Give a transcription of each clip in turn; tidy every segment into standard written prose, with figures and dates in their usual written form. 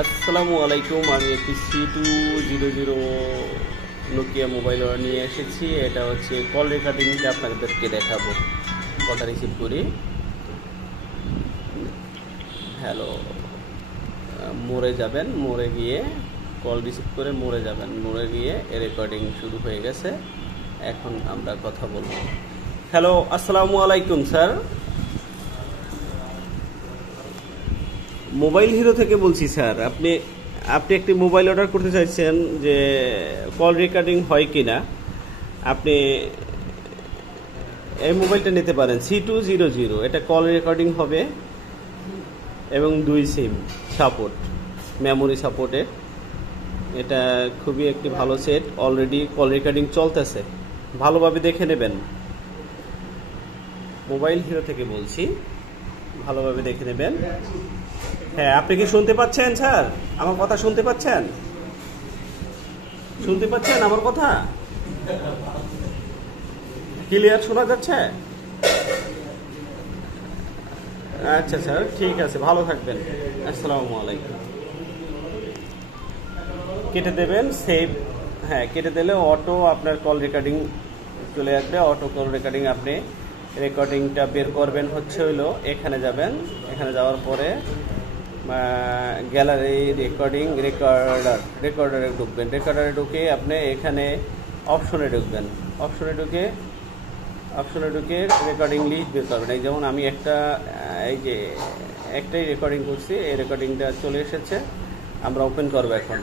আসসালামু আলাইকুম। আমি একটি C200 নোকিয়া মোবাইল নিয়ে এসেছি। এটা হচ্ছে কল রেকর্ডিংটা আপনাদেরকে দেখাবো। কলটা রিসিভ করি। হ্যালো, মোড়ে যাবেন, মোড়ে গিয়ে কল রিসিভ করে মোড়ে যাবেন, মোড়ে গিয়ে রেকর্ডিং শুরু হয়ে গেছে। এখন আমরা কথা বলবো। হ্যালো, আসসালামু আলাইকুম স্যার। মোবাইল হিরো থেকে বলছি স্যার। আপনি আপনি একটি মোবাইল অর্ডার করতে চাইছেন যে কল রেকর্ডিং হয় কি না। আপনি এই মোবাইলটা নিতে পারেন, C200। এটা কল রেকর্ডিং হবে এবং 2 সিম সাপোর্ট, মেমোরি সাপোর্টেড। এটা খুবই একটি ভালো সেট। অলরেডি কল রেকর্ডিং চলতেছে, ভালোভাবে দেখে নেবেন। মোবাইল হিরো থেকে বলছি, ভালোভাবে দেখে নেবেন। হ্যাঁ, আপনি কি শুনতে পাচ্ছেন স্যার? আমার কথা শুনতে পাচ্ছেন? শুনতে পাচ্ছেন আমার কথা? ক্লিয়ার শোনা যাচ্ছে? আচ্ছা স্যার, ঠিক আছে, ভালো থাকবেন। আসসালামু আলাইকুম। কেটে দেবেন, সেভ। হ্যাঁ, কেটে দিলে অটো আপনার কল রেকর্ডিং চলে আসবে। অটো কল রেকর্ডিং আপনি রেকর্ডিংটা বের করবেন হলো এখানে যাবেন। এখানে যাওয়ার পরে গ্যালারি রেকর্ডারে ঢুকবেন। রেকর্ডারে ঢুকে আপনি এখানে অপশনে ঢুকবেন। অপশনে ঢুকে রেকর্ডিং লিস্ট বের করবেন। এই যেমন আমি একটাই রেকর্ডিং করছি, এই রেকর্ডিংটা চলে এসেছে। আমরা ওপেন করবো এখন।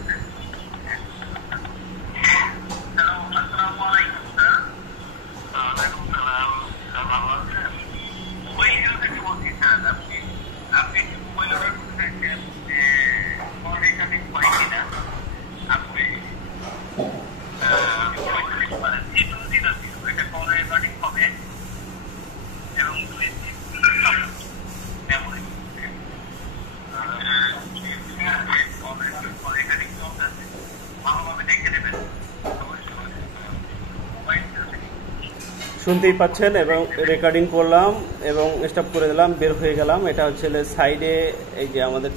শুনতেই পাচ্ছেন, এবং রেকর্ডিং করলাম এবং স্টপ করে দিলাম, বের হয়ে গেলাম। এটা হচ্ছে সাইডে, এই যে আমাদের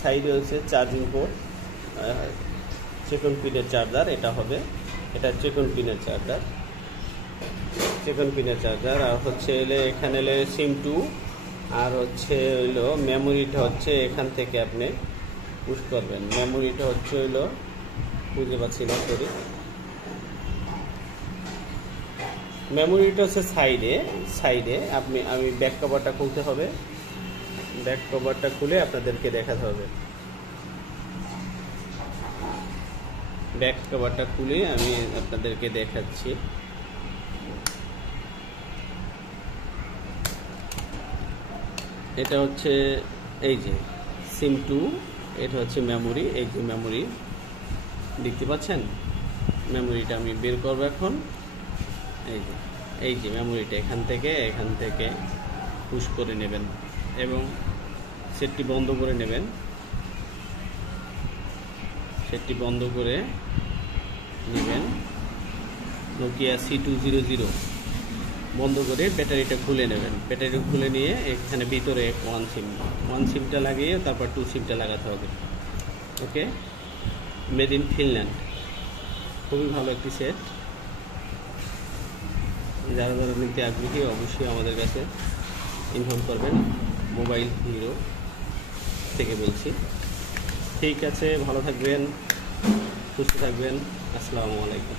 সাইডে হচ্ছে চার্জিং পোর্ট, চেকন পিনের চার্জার। এটা হবে, এটা চেকন পিনের চার্জার। আর হচ্ছে এখানে সিম 2, আর হচ্ছে মেমোরিটা হচ্ছে এখান থেকে আপনি পুশ করবেন। মেমোরিটা হচ্ছে বুঝতে পারছি না, সরি। মেমোরিটা হচ্ছে সাইডে আমি ব্যাক কভারটা খুলতে হবে। ব্যাক কভারটা খুলে আপনাদেরকে দেখাতে হবে। ব্যাক কভারটা খুলে আমি আপনাদেরকে দেখাচ্ছি। এটা হচ্ছে এই যে সিম 2, এটা হচ্ছে মেমোরি। এই যে মেমোরি দেখতে পাচ্ছেন, মেমোরিটা আমি বের করবো এখন। এই যে মেমোরিটা এখান থেকে পুশ করে নেবেন এবং সেটটি বন্ধ করে নেবেন। নোকিয়া C200 বন্ধ করে ব্যাটারিটা খুলে নেবেন। ব্যাটারি খুলে নিয়ে এখানে ভিতরে ওয়ান সিমটা লাগিয়ে তারপর 2 সিমটা লাগাতে হবে। ওকে, মেড ইন ফিনল্যান্ড। খুবই ভালো একটি সেট। যারা নিতে আগ্রহী অবশ্যই আমাদের কাছে ইনফর্ম করবেন। মোবাইল হিরো থেকে বলছি। ঠিক আছে, ভালো থাকবেন, সুস্থ থাকবেন। আসসালামু আলাইকুম।